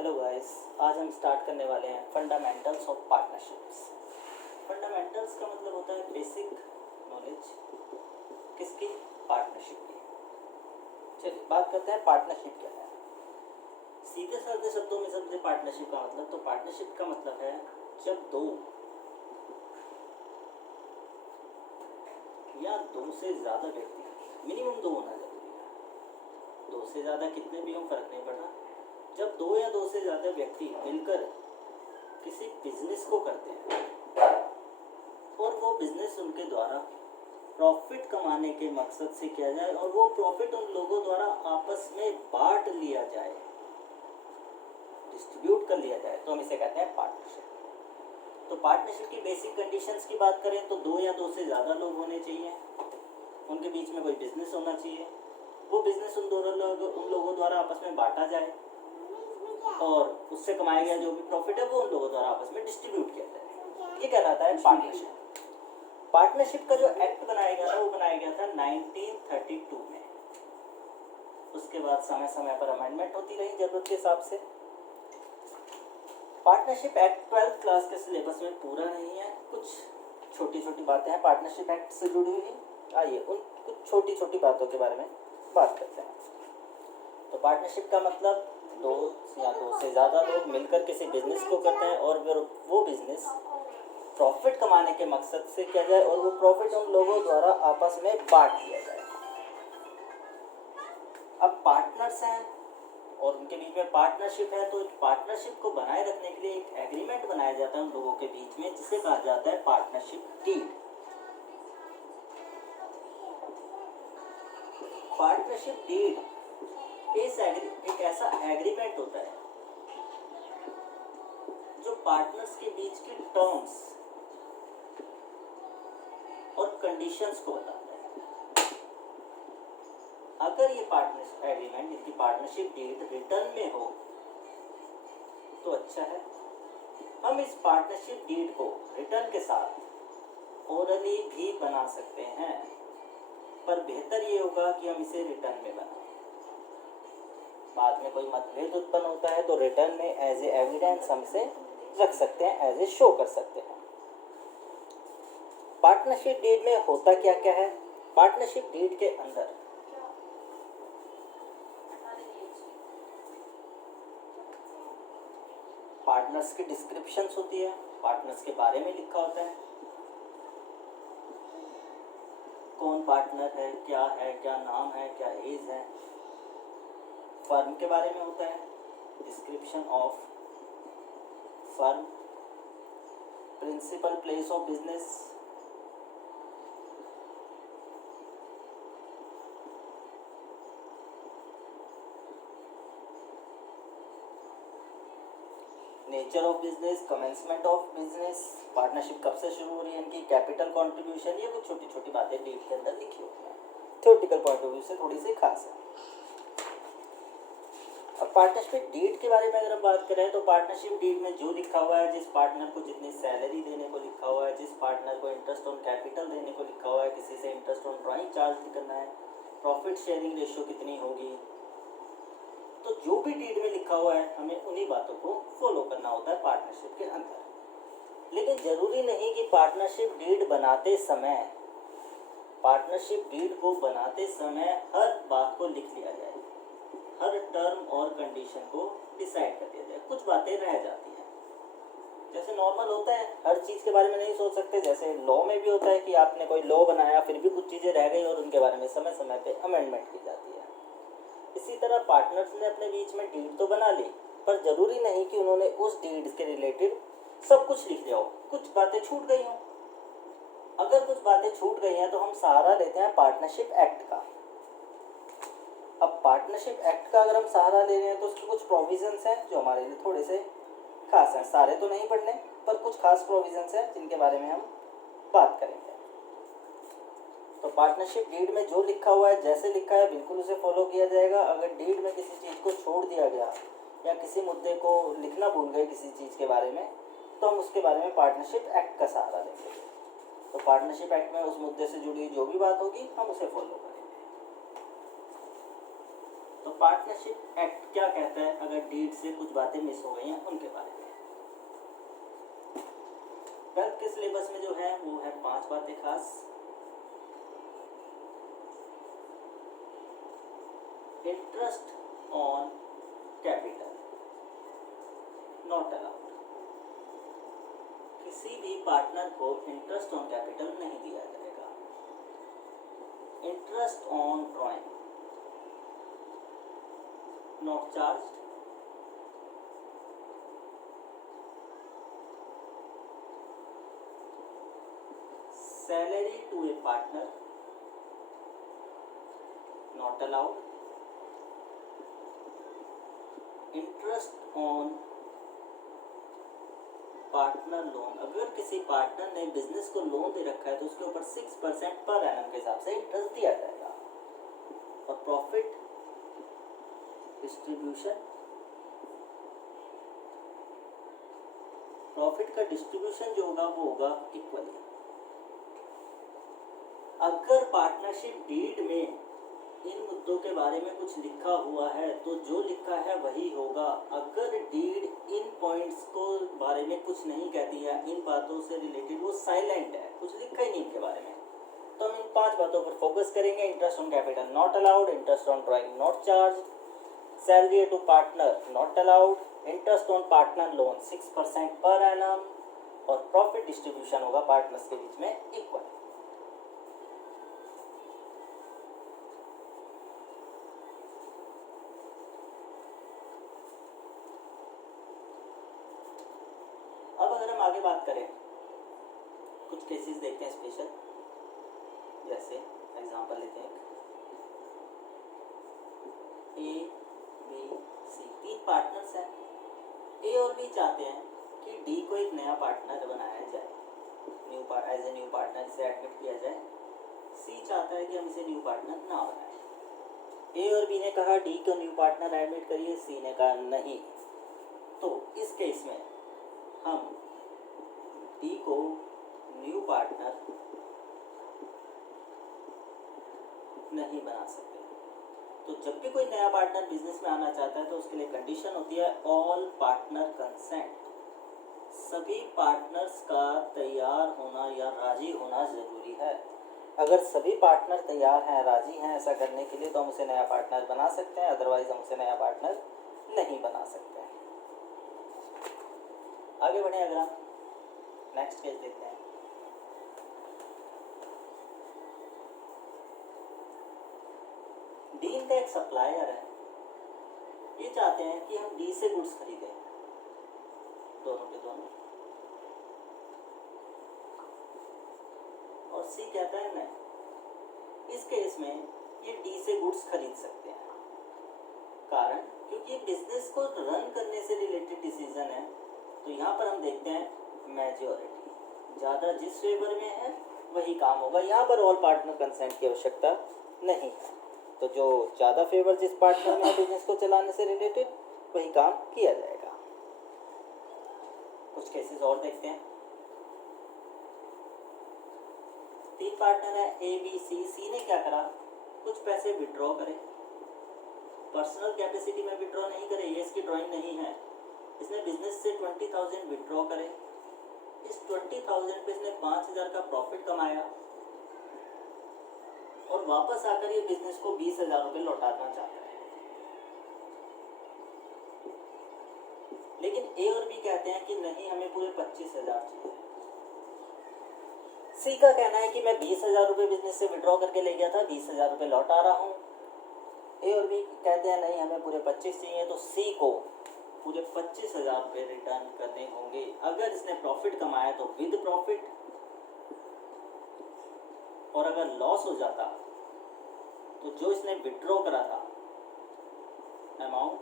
Hello guys, आज हम start करने वाले हैं फंडामेंटल्स ऑफ पार्टनरशिप्स। फंडामेंटल्स का मतलब होता है बेसिक नॉलेज किसकी? पार्टनरशिप की। चलिए बात करते हैं पार्टनरशिप क्या है। सीधे साधे शब्दों में समझे पार्टनरशिप का मतलब, तो पार्टनरशिप का मतलब है जब दो या दो से ज़्यादा व्यक्ति, मिनिमम दो होना जरूरी है, दो से ज़्यादा कितने भी हों फर्क नहीं पड़ता, जब दो या दो से ज़्यादा व्यक्ति मिलकर किसी बिजनेस को करते हैं और वो बिजनेस उनके द्वारा प्रॉफिट कमाने के मकसद से किया जाए और वो प्रॉफिट उन लोगों द्वारा आपस में बांट लिया जाए, डिस्ट्रीब्यूट कर लिया जाए, तो हम इसे कहते हैं पार्टनरशिप। तो पार्टनरशिप की बेसिक कंडीशंस की बात करें तो दो या दो से ज़्यादा लोग होने चाहिए, उनके बीच में कोई बिजनेस होना चाहिए, वो बिजनेस उन लोगों द्वारा आपस में बांटा जाए और उससे कमाया गया जो भी प्रॉफिट है वो उन लोगों द्वारा आपस में डिस्ट्रीब्यूट किया जाए। ये कहलाता है पार्टनरशिप। पार्टनरशिप का जो एक्ट बनाया गया था वो बनाया गया था 1932 में। उसके बाद समय समय पर अमेंडमेंट होती रही जरूरत के हिसाब से। पार्टनरशिप एक्ट 12th क्लास के सिलेबस में पूरा नहीं है, कुछ छोटी छोटी बातें हैं पार्टनरशिप एक्ट से जुड़ी हुई। आइए उन कुछ छोटी छोटी बातों के बारे में बात करते हैं। तो पार्टनरशिप का मतलब दो या दो से ज़्यादा लोग मिलकर किसी बिजनेस को करते हैं और फिर वो बिजनेस प्रॉफिट कमाने के मकसद से किया जाए और वो प्रॉफिट उन लोगों द्वारा आपस में बांट लिया जाए। अब पार्टनर्स हैं और उनके बीच में पार्टनरशिप है, तो पार्टनरशिप को बनाए रखने के लिए एक एग्रीमेंट बनाया जाता है उन लोगों के बीच में, जिसे कहा जाता है पार्टनरशिप डीड। पार्टनरशिप डीड एक ऐसा एग्रीमेंट होता है जो पार्टनर्स के बीच की टर्म्स और कंडीशंस को बताता है। अगर ये पार्टनरशिप एग्रीमेंट, इनकी पार्टनरशिप डीड रिटर्न में हो तो अच्छा है। हम इस पार्टनरशिप डीड को रिटर्न के साथ ओरली भी बना सकते हैं, पर बेहतर ये होगा कि हम इसे रिटर्न में बनाएं। बाद में कोई मतभेद उत्पन्न होता है तो रिटर्न में एज ए एविडेंस हम इसे रख सकते हैं, एज ए शो कर सकते हैं। पार्टनरशिप डीड में होता क्या क्या है? पार्टनरशिप डीड के अंदर पार्टनर्स की डिस्क्रिप्शंस होती है, पार्टनर्स के बारे में लिखा होता है, कौन पार्टनर है, क्या नाम है, क्या एज है। फर्म के बारे में होता है, description of firm, principal place of business, nature of business, commencement of business, partnership कब से शुरू हो रही है, इनकी कैपिटल कंट्रीब्यूशन, ये कुछ छोटी छोटी बातें डीड के अंदर लिखी होती हैं। थ्योरेटिकल पॉइंट ऑफ व्यू से थोड़ी सी खास है। अब पार्टनरशिप डीड के बारे में अगर हम बात करें तो पार्टनरशिप डीड में जो लिखा हुआ है, जिस पार्टनर को जितनी सैलरी देने को लिखा हुआ है, जिस पार्टनर को इंटरेस्ट ऑन कैपिटल देने को लिखा हुआ है, किसी से इंटरेस्ट ऑन ड्राइंग चार्ज करना है, प्रॉफिट शेयरिंग रेशियो कितनी होगी, तो जो भी डीड में लिखा हुआ है हमें उन्हीं बातों को फॉलो करना होता है पार्टनरशिप के अंदर। लेकिन जरूरी नहीं कि पार्टनरशिप डीड बनाते समय हर बात को लिख लिया जाए, हर टर्म और कंडीशन को डिसाइड कर दिया जाए। कुछ बातें रह जाती हैं, जैसे नॉर्मल होता है, हर चीज़ के बारे में नहीं सोच सकते। जैसे लॉ में भी होता है कि आपने कोई लॉ बनाया फिर भी कुछ चीज़ें रह गई और उनके बारे में समय समय पे अमेंडमेंट की जाती है। इसी तरह पार्टनर्स ने अपने बीच में डीड तो बना ली, पर जरूरी नहीं कि उन्होंने उस डीड के रिलेटेड सब कुछ लिख दिया हो, कुछ बातें छूट गई हों। अगर कुछ बातें छूट गई हैं तो हम सहारा लेते हैं पार्टनरशिप एक्ट का। अब पार्टनरशिप एक्ट का अगर हम सहारा ले रहे हैं तो उसके कुछ प्रोविजंस हैं जो हमारे लिए थोड़े से खास हैं। सारे तो नहीं पढ़ने, पर कुछ खास प्रोविजंस हैं जिनके बारे में हम बात करेंगे। तो पार्टनरशिप डीड में जो लिखा हुआ है, जैसे लिखा है बिल्कुल उसे फॉलो किया जाएगा। अगर डीड में किसी चीज़ को छोड़ दिया गया या किसी मुद्दे को लिखना भूल गए किसी चीज़ के बारे में, तो हम उसके बारे में पार्टनरशिप एक्ट का सहारा लेंगे। तो पार्टनरशिप एक्ट में उस मुद्दे से जुड़ी जो भी बात होगी हम उसे फॉलो करेंगे। तो पार्टनरशिप एक्ट क्या कहता है अगर डीड से कुछ बातें मिस हो गई हैं उनके बारे में। 12th के सिलेबस में जो है वो है 5 बातें खास। Interest on capital not allowed, किसी भी पार्टनर को इंटरेस्ट ऑन कैपिटल नहीं दिया जाएगा। Interest on drawing not charged. Salary to a partner not allowed. Interest on partner loan, अगर किसी पार्टनर ने बिजनेस को लोन दे रखा है तो उसके ऊपर 6% पर एनम के हिसाब से इंटरेस्ट दिया जाएगा। और प्रॉफिट डिस्ट्रीब्यूशन, प्रॉफिट का डिस्ट्रीब्यूशन जो होगा वो होगा इक्वली। अगर पार्टनरशिप डीड में इन मुद्दों के बारे में कुछ लिखा हुआ है तो जो लिखा है वही होगा। अगर डीड इन पॉइंट्स को बारे में कुछ नहीं कहती है, इन बातों से रिलेटेड वो साइलेंट है, कुछ लिखा ही नहीं इनके बारे में, तो हम इन 5 बातों पर फोकस करेंगे। Interest on capital not allowed, interest on drawing not charge, salary to partner not allowed, interest on partner loan 6% per annum, और प्रॉफिट डिस्ट्रीब्यूशन होगा पार्टनर्स के बीच में इक्वल। अब अगर हम आगे बात करें, कुछ केसेस देखते हैं स्पेशल। जैसे एग्जांपल लेते हैं, ए बी सी 3 पार्टनर्स हैं। ए और बी चाहते हैं कि डी को एक नया पार्टनर बनाया जाए, एज ए न्यू पार्टनर इसे एडमिट किया जाए। सी चाहता है कि हम इसे न्यू पार्टनर ना बनाएं। ए और बी ने कहा डी को न्यू पार्टनर एडमिट करिए, सी ने कहा नहीं। तो इस केस में हम डी को न्यू पार्टनर नहीं बना सकते। तो जब भी कोई नया पार्टनर बिजनेस में आना चाहता है तो उसके लिए कंडीशन होती है ऑल पार्टनर कंसेंट, सभी पार्टनर्स का तैयार होना या राजी होना जरूरी है। अगर सभी पार्टनर तैयार हैं, राजी हैं ऐसा करने के लिए तो हम उसे नया पार्टनर बना सकते हैं, अदरवाइज हम उसे नया पार्टनर नहीं बना सकते हैं। आगे बढ़े, अगर हम नेक्स्ट केस देखते हैं। डी का एक सप्लायर है, ये चाहते हैं कि हम डी से गुड्स खरीदें, दोनों के दोनों, और सी कहता है नहीं। इस केस में ये डी से गुड्स खरीद सकते हैं। कारण क्योंकि बिजनेस को रन करने से रिलेटेड डिसीजन है, तो यहाँ पर हम देखते हैं मेजॉरिटी, ज़्यादा जिस फेवर में है वही काम होगा। यहाँ पर ऑल पार्टनर कंसेंट की आवश्यकता नहीं है, तो जो ज़्यादा फेवर जिस पार्टनर में है बिजनेस को चलाने से रिलेटेड वही काम किया जाएगा। कुछ केसेस और देखते हैं। 3 पार्टनर है ए बी सी। सी ने क्या करा, कुछ पैसे विड्रॉ करे, पर्सनल कैपेसिटी में विड्रॉ नहीं करे, ये इसकी ड्राइंग नहीं है। इसने बिजनेस से 20,000 विड्रॉ करे, इस 20,000 पे इसने 5,000 का प्रॉफिट कमाया और वापस आकर ये बिजनेस को 20,000 रुपये लौटाना चाहता है। लेकिन ए और बी कहते हैं कि नहीं, हमें पूरे 25,000 चाहिए। सी का कहना है कि मैं 20,000 रुपये बिजनेस से विड्रॉ करके ले गया था, 20,000 रुपये लौटा रहा हूँ। ए और बी कहते हैं नहीं, हमें पूरे 25 चाहिए। तो सी को पूरे 25,000 रुपये रिटर्न करने होंगे। अगर इसने प्रॉफिट कमाया तो विद प्रॉफिट, और अगर लॉस हो जाता तो जो इसने विड्रॉ करा था अमाउंट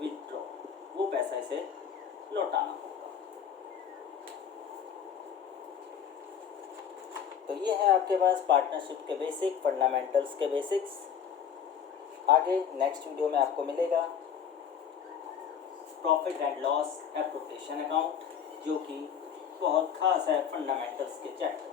विड्रॉ, वो पैसा इसे लौटाना होगा। तो ये है आपके पास पार्टनरशिप के बेसिक, फंडामेंटल्स के बेसिक्स। आगे नेक्स्ट वीडियो में आपको मिलेगा profit and loss appropriation account, जो कि बहुत खास है फंडामेंटल्स के चैप्टर।